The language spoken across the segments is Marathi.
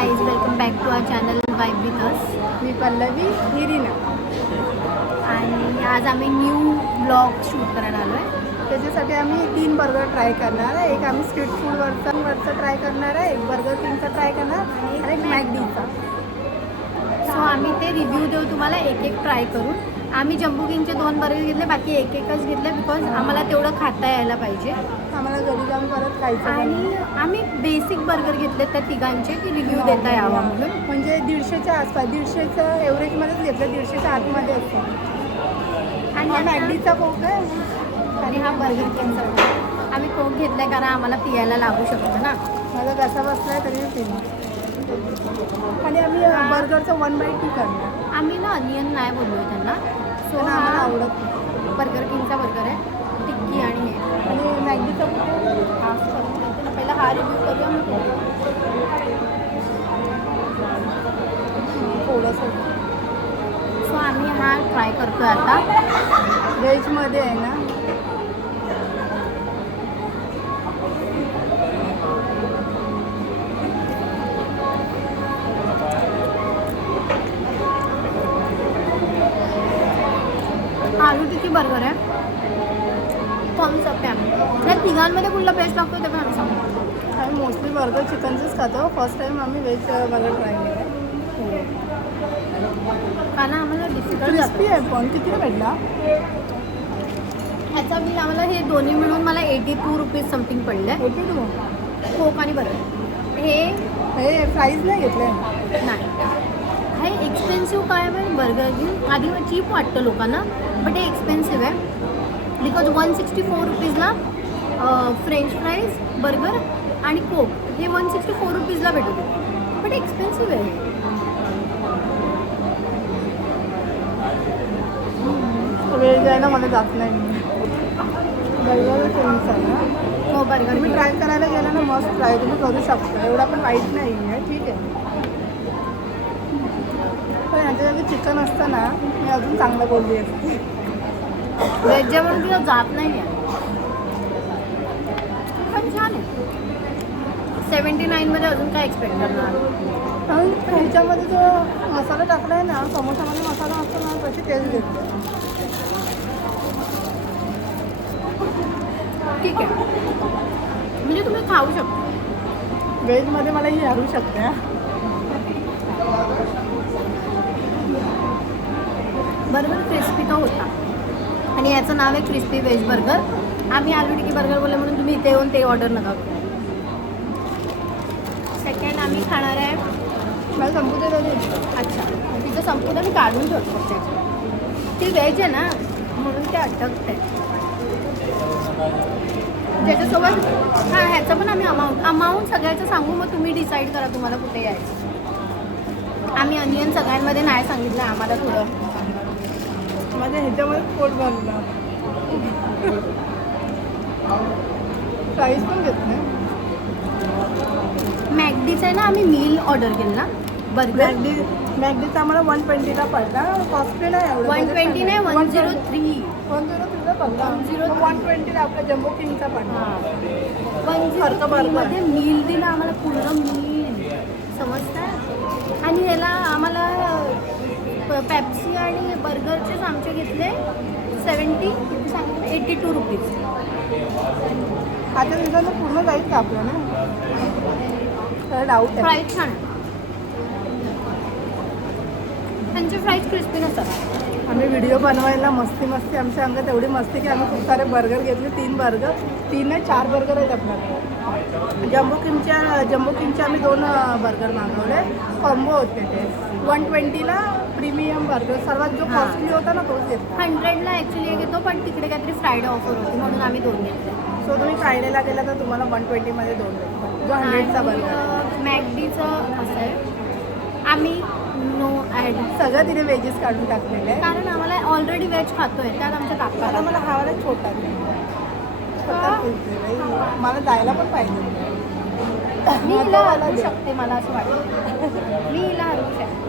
Guys, welcome back to our channel Vibe with us. मी पल्लवी हिरीना. आणि आज आम्ही न्यू ब्लॉग शूट करायला आलो आहे. त्याच्यासाठी आम्ही 3 बर्गर ट्राय करणार आहे. एक आम्ही स्ट्रीट फूडवरचा ट्राय करणार आहे, एक बर्गर किंगचा ट्राय करणार आणि एक मॅकडीचा. सो आम्ही ते रिव्ह्यू देऊ तुम्हाला एक एक ट्राय करून. आम्ही जम्बो किंगचे 2 बर्गर घेतले, बाकी एक एकच घेतले बिकॉज आम्हाला तेवढं खाता यायला पाहिजे. आम्हाला घरी जाऊन परत खायचं आणि आम्ही बेसिक बर्गर घेतले त्या तिघांचे की रिव्ह्यू देता यावा म्हणून. म्हणजे 150च्या आसपास, 150चं एव्हरेजमध्येच घेतलं, 150च्या आतमध्ये असतं. आणि हा मॅकडीचा कोक आहे आणि हा बर्गर किंगचा. आम्ही कोक घेतला आहे कारण आम्हाला पियायला लागू शकतं ना. माझा कसा बसला आहे तरी मी पिणार. आणि आम्ही बर्गरचं 1 बाईट करणार. आम्ही ना अनियन नाही बोललो आहे त्यांना. सो आम्हाला हा आवडत बर्गर किंगचा बर्गर आहे, टिक्की आणि हे. आणि मॅगीचा हाफ करून देते ना. पहिला हा रिव्ह्यू करूया मग थोडंसं. सो आम्ही हा ट्राय करतो आहे आता. व्हेजमध्ये आहे ना. आलू टिक्की बर्गर आहे, थम्स अप आहे. त्या तिघांमध्ये कुठला बेस्ट लागतो ते पण आम्ही सांगतो. आम्ही मोस्टली बर्गर चिकनचंच खातो. फर्स्ट टाईम आम्ही व्हेज बर्गर ट्राय केलं आहे. कारण आम्हाला डिफिकल्ट क्रिस्पी आहे. पण किती भेटला ह्याचा बिल आम्हाला हे दोन्ही मिळून मला 82 रुपीज समथिंग पडलं आहे. 82. कोक आणि बर्गर. हे प्राईज नाही घेतले नाही, हे एक्सपेन्सिव्ह काय आहे बर्गर घेऊन. आधी चीप वाटतं लोकांना, बट हे एक्सपेन्सिव्ह आहे बिकॉज 164 रुपीजला फ्रेंच फ्राईज, बर्गर आणि कोक हे 164 रुपीजला भेटत, बट एक्सपेन्सिव्ह आहे. वेळ जायला मला जात नाही. बर्गर फेमस आहे ना. हो, बर्गर तुम्ही ट्राय करायला गेला ना, मस्त ट्राय तुम्ही करू शकता. एवढा पण वाईट नाही आहे, ठीक आहे. पण ह्याच्या जागी चिकन असतं ना, मी अजून चांगलं बोलली असते. व्हेज जेवण तिला जात नाही आहे, पण छान आहे. 79मध्ये अजून काय एक्सपेक्ट करणार. आणि ह्याच्यामध्ये जो मसाला टाकला आहे ना, समोसामध्ये मसाला असतो ना, त्याची टेस्ट घेते. ठीक आहे, म्हणजे तुम्ही खाऊ शकता. व्हेजमध्ये मला ही हरवू शकते. बर्गर क्रिस्पी तो होता आणि याचं नाव आहे क्रिस्पी व्हेज बर्गर. आम्ही आलू टिक्की बर्गर बोलले म्हणून तुम्ही इथे येऊन ते ऑर्डर नका करू. सेकंड आम्ही खाणार आहे. मला संपू दे तरी. अच्छा, तिचं संपूर्ण मी काढून ठेवतो. ती व्हेज आहे ना म्हणून ते अटकते. ज्याच्यासोबत हां, ह्याचं पण आम्ही अमाऊंट सगळ्याचं सांगू, मग तुम्ही डिसाईड करा तुम्हाला कुठे यायचं. आम्ही अनियन सगळ्यांमध्ये नाही सांगितलं, आम्हाला थोडं माझ्या ह्याच्यामध्ये पोट भरलं. प्राईस पण घेत नाही. मॅकडीचं आहे ना, आम्ही मील ऑर्डर केलं ना बर्गर. मॅगडीचा आम्हाला 120ला पडला. कॉस्टली नाही एवढं. 120 नाही, 103. 103ला पडला. 120ला आपला जम्बो किंगचा पडला. 103 मध्ये मील दिला आम्हाला, पूर्ण मील, समजतं. आणि याला आम्हाला पेप्सी आणि बर्गरचेच आमचे घेतले 82 रुपीज. आता दिवसानं पूर्ण जाईल का आपल्याला? डाऊट आहे. फ्राईज छान, त्यांचे फ्राईज क्रिस्पी नसतात. आम्ही व्हिडिओ बनवायला मस्ती आमच्या अंगात एवढी मस्ती की आम्ही खूप सारे बर्गर घेतले. 3 बर्गर, 3 नाही 4 बर्गर आहेत आपल्याकडे. जम्बो किंगचे आम्ही 2 बर्गर मागवले. कॉम्बो होते ते. 120ला प्रीमियम बर्गर, सर्वात जो कॉस्टली होता ना तोच घेतला. 100ला ॲक्च्युली घेतो, पण तिकडे काहीतरी फ्रायडे ऑफर होती म्हणून आम्ही 2 घेतले. सो तुम्ही फ्रायडेला गेला तर तुम्हाला 120मध्ये 2 भेटतो, जो 100चा बर्गर. मॅकडीचं असं आहे, आम्ही नो ॲड सगळं तिने व्हेजेस काढून टाकलेले आहे. कारण आम्हाला ऑलरेडी व्हेज खातोय, त्यात आमच्या आता तापाला. मला खावायला छोटा आहे. मला जायला पण पाहिजे. मी हिला हरवू शकते, मला असं वाटतं. मी हिला हरवू शकते.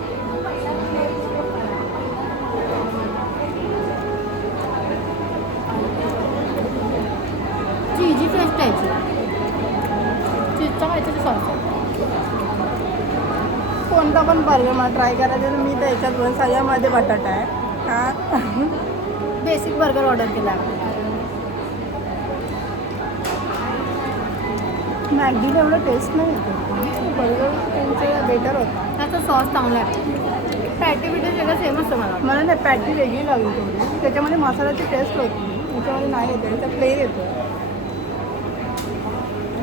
चीजी टेस्ट यायची, चीजचा खायचं ते सॉस. कोणता पण बर्गर मला ट्राय करायचा तर मी तर याच्यात सगळ्यामध्ये बटाटा आहे. हां बेसिक बर्गर ऑर्डर केला. मॅगडीला एवढं टेस्ट नाही येतं. बर्गर त्यांचं बेटर होतं. त्याचा सॉस चांगला आहे. पॅटी बिटी सगळं सेम असतं मला. मला नाही पॅटी वेगळी लागली थोडी. त्याच्यामध्ये मसाल्याची टेस्ट होती. त्याच्यामध्ये नाही येते. त्याचा फ्लेवर येतो.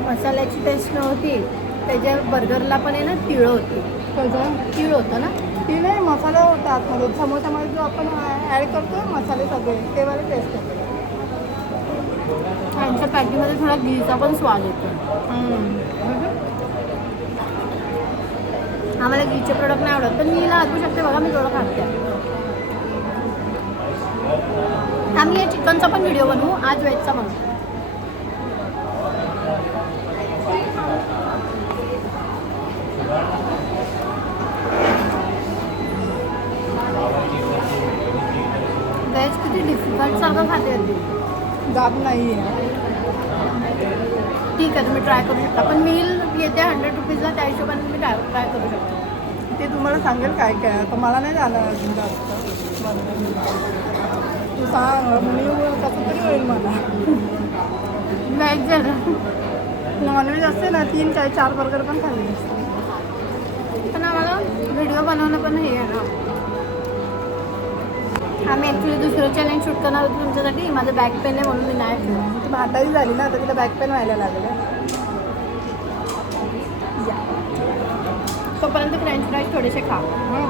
मसाल्याची टेस्ट नव्हती. त्याच्या बर्गरला पण आहे ना तीळ होती. कसं तीळ होतं ना. ती नाही मसाला होता आतमध्ये. समोसामध्ये जो आपण ॲड करतो मसाले सगळे ते वाले टेस्ट येते. त्यांच्या पॅटीमध्ये थोडा घीचा पण स्वाद येतो. आम्हाला घीचे प्रोडक्ट नाही आवडत पण मी हिला ऐकू शकते बघा मी थोडं खाते. आम्ही या चिकनचा पण व्हिडिओ बनवू आज व्हेजचा बनवू. व्हेज किती डिफिकल्ट सारखं खाते होती. जात नाही आहे. ठीक आहे तुम्ही ट्राय करू शकता पण मील येते 100 रुपीजला त्या हिशोबाने तुम्ही ट्राय करू शकता. ते तुम्हाला सांगेल काय काय तर मला नाही झालं अजून जास्त. तू सांग मी कसं तरी होईल मला. व्हेज झालं नॉनव्हेज असते ना 3-4 बर्गर पण खाल्ले असते. पण आम्हाला व्हिडिओ बनवणं पण हे आहे ना. आम्ही ॲक्च्युली दुसरं चॅलेंज शूट करणार होतो तुमच्यासाठी. माझं बॅक पेन आहे म्हणून मी नाही केलं. ती म्हातारी झाली ना आता तिला बॅक पेन व्हायला लागलं. तोपर्यंत फ्रेंच फ्राईज थोडेसे खा.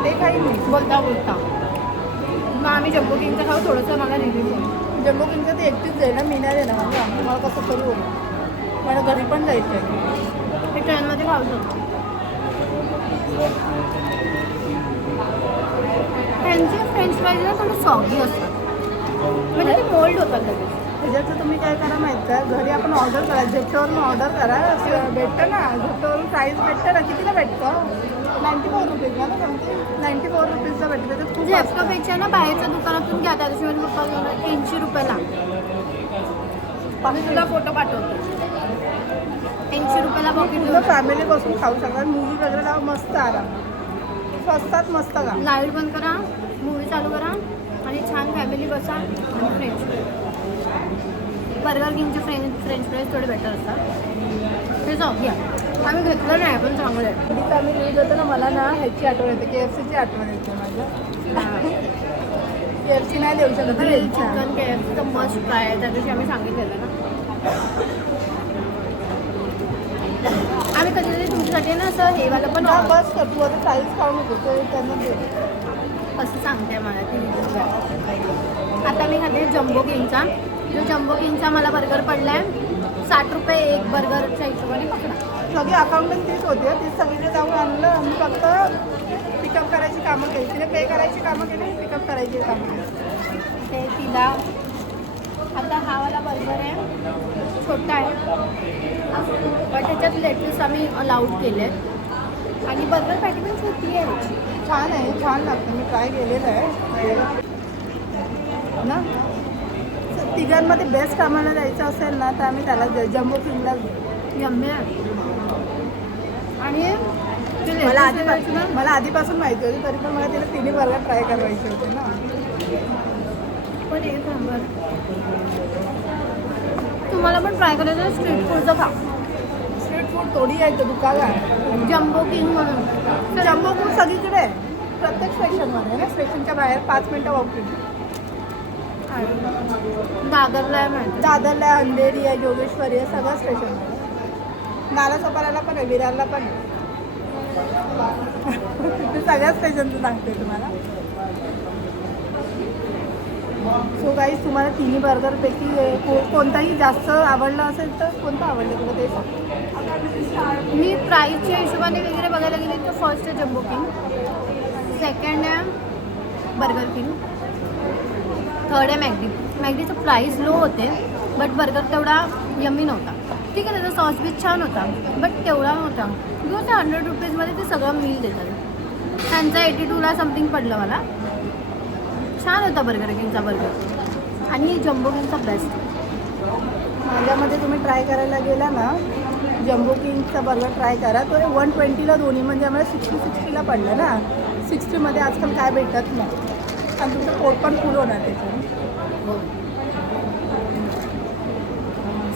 ते काही नाही. बोलता बोलता मग आम्ही जम्बो किंगचं खाऊ. थोडंसं मला रिव्ह्यू जम्बो किंगचं ते एकटीच जाईल ना मी नाही देणार. मला कसं करू मला घरी पण जायचं आहे. ते ट्रेनमध्ये खाऊ शकतो. त्यांचे फ्रेंच फ्राईज ना थोडं सॉगी असतात म्हणजे ते मोल्ड होतात लगेच. त्याच्याचं तुम्ही काय करा माहीत का घरी आपण ऑर्डर करा. झेप्टोवरून ऑर्डर करा. भेटतं ना झेप्टोवरून प्राईस भेटतं ना. कितीला भेटतं 94 रुपीजला ना समथिंग 94 रुपीजला भेटतं. त्याच्यात खूप झेप्टोपेक्षा ना बाहेरच्या दुकानातून घ्या. त्या दिवशी माझे पप्पा घेऊन 80 रुपयाला. मी तुला फोटो पाठवतो. 80 रुपयाला पॉकेट पूर्ण फॅमिली बसून खाऊ शकतात. मूवी वगैरे लावा मस्त आराम. स्वस्तात मस्त का. लाईट बंद करा मूवी चालू करा आणि छान फॅमिली बसा आणि फ्रेंच बर्गर किंगचे फ्रेंच फ्राईज थोडे बेटर असतात. ते जाऊ घ्या. आम्ही घेतलं नाही पण चांगलं आहे. कधीच आम्ही यूज होतो ना मला ना ह्याची आठवण येते KFCची आठवण येते माझ्या. KFC नाही देऊ शकत चिकन KFCचं मस्ट ट्राय आहे. त्या दिवशी आम्ही सांगितलेलं ना. आम्ही कधी कधी तुमच्यासाठी ना असं हेवालं पण बस कर तू आता 40 खाऊ नको ते त्यांना दे. असं सांगते मला ती. आता मी खाते जम्बो किंगचा. जो जम्बो किंगचा मला बर्गर पडला आहे 60 रुपये एक बर्गरच्या हिशोबाने पकडा. सगळी अकाउंटंट तीच होती. ती सगळीकडे जाऊन आणलं. आम्ही फक्त पिकअप करायची कामं केली. तिने पे करायची कामं केली पिकअप करायची कामं केली. ते तिला आता हा वाला बर्गर आहे छोटा आहे पण त्याच्यात लेटेस्ट आम्ही अलाउड केले आहेत आणि बर्गर पॅटी पण छोटी आहे याची. छान आहे छान लागतं. मी ट्राय केलेलं आहे ना. तिघांमध्ये बेस्ट आम्हाला जायचं असेल ना तर आम्ही त्याला जम्बो किंगला यम्मी आहे. आणि ते मला आधीपासून माहिती होती तरी पण मला तिला तिन्ही बर्गर ट्राय करायचे होते ना. पण एक नंबर. तुम्हाला पण ट्राय करायचं स्ट्रीट फूडचं खा. स्ट्रीट फूड थोडी यायचं दुकान जम्बो किंग म्हणून. जम्बो फूड सगळीकडे आहे. प्रत्येक स्टेशनमध्ये ना. स्टेशनच्या बाहेर 5 मिनटं वॉकिंग. दादरला आहे माहिती. दादरला आहे अंधेरी आहे जोगेश्वरी आहे सगळं स्टेशन. नालासोपाऱ्याला पण आहे विरारला पण आहे. ते सगळ्या स्टेशनचं सांगते तुम्हाला. सो गाईज तुम्हाला तिन्ही बर्गरपैकी कोणताही जास्त आवडला असेल तर कोणतं आवडलं तुला ते सांग. मी प्राईसच्या हिशोबाने वगैरे बघायला गेले तर फर्स्ट आहे जम्बो किंग. सेकंड आहे बर्गर किंग. थर्ड आहे मॅगडी. मॅगडीचं प्राईस लो होते बट बर्गर तेवढा यम्मी नव्हता. ठीक आहे त्याचा सॉस बी छान होता बट तेवढा नव्हता. बिकॉज ते 100 रुपीजमध्ये ते सगळं मील देतात. त्यांचा 82ला समथिंग पडलं मला. छान होता बर्गर किंगचा बर्गर आणि जम्बो किंगचा बेस्ट. माझ्यामध्ये तुम्ही ट्राय करायला गेला ना जम्बो किंगचा बर्गर ट्राय करा. तो 120ला दोन्ही, म्हणजे आम्हाला 60-60ला पडलं ना. 60मध्ये आजकाल काय भेटत नाही आणि तुमचं पोट पण फुल होणार त्याच्याने.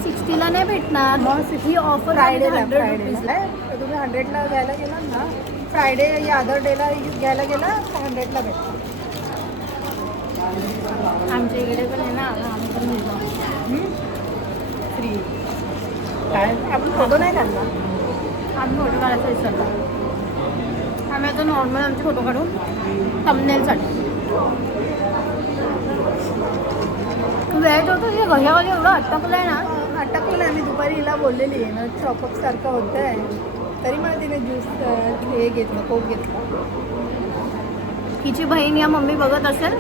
60ला नाही भेटणार. मग ही ऑफर फ्रायडेला 100 रुपीजला. तर तुम्ही 100ला घ्यायला गेला ना, फ्रायडे या अदर डेला घ्यायला गेला 100ला भेटतो. आमच्या इकडे पण आहे ना, आम्ही पण घेतो. फ्री काय आपण फोटो नाही काढला. आम्ही फोटो काढायचा विसरलो. आम्ही आता नॉर्मल आमचे फोटो काढू थंबनेलसाठी. वेळ होतो की घशामध्ये एवढं अटकलं आहे ना. अटकलं नाही. मी दुपारी हिला बोललेली आहे ना, चॉपअप सारखं होतं आहे, तरी मला तिने ज्यूस हे घेतलं, कोक घेतलं. हिची बहीण या मम्मी बघत असेल,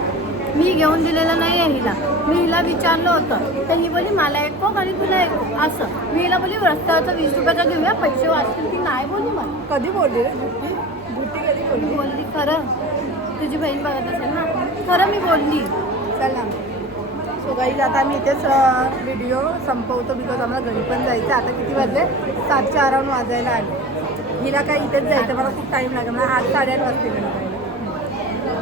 मी घेऊन दिलेलं नाही आहे हिला. मी हिला विचारलं होतं तर ही बोली मला एक कोक आणि तुला एक कोक असं. मी हिला बोली रस्त्यावरचा 20 रुपयाचा घेऊया, पैसे वाचतील. ती नाही बोलली मला. कधी बोलली रे भुट्टी? भुट्टी कधी बोलली? मी बोलली खरं, तुझी बहीण बघत असेल ना, खरं मी बोलली. चल ना. सो गाईज आता आम्ही इथेच व्हिडिओ संपवतो, बिकॉज आम्हाला घरी पण जायचं. आता किती वाजले? 7च्या अराउंड वाजायला आले. हिला काय इथेच जायचं, मला खूप टाईम लागेल. मला 8-8:30 वाजते घरी जायला.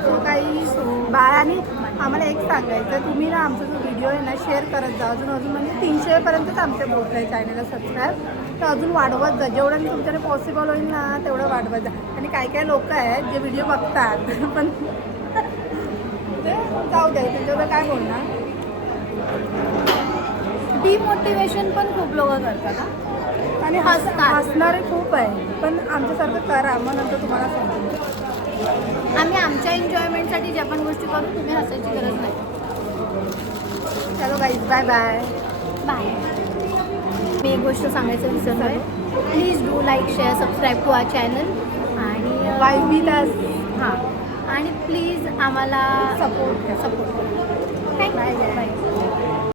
सो काही बाळाने आम्हाला एक सांगायचं, तुम्ही ना आमचा जो व्हिडिओ आहे ना शेअर करत जा. अजून म्हणजे 300पर्यंतच आमच्या पोहोचलं आहे चॅनलला सबस्क्राईब. तर अजून वाढवत जा, जेवढं तुमच्याकडे पॉसिबल होईल ना तेवढं वाढवत जा. आणि काही काही लोक आहेत जे व्हिडिओ बघतात पण ते जाऊ द्या, त्यांच्यावर काय बोलणार. डिमोटिवेशन पण खूप लोक करतात हा. आणि हसणारे खूप आहे, पण आमच्यासारखं करा, मग नंतर तुम्हाला समजेल. आम्ही आमच्या एन्जॉयमेंटसाठी ज्या पण गोष्टी करू, तुम्ही हसायची गरज नाही. चलो गाईज, बाय बाय. बाय. मी एक गोष्ट सांगायचं विसरलो आहे. Please do like, share, subscribe to our channel. आणि बाय विथ अस. हां, आणि प्लीज आम्हाला सपोर्ट सपोर्ट करा.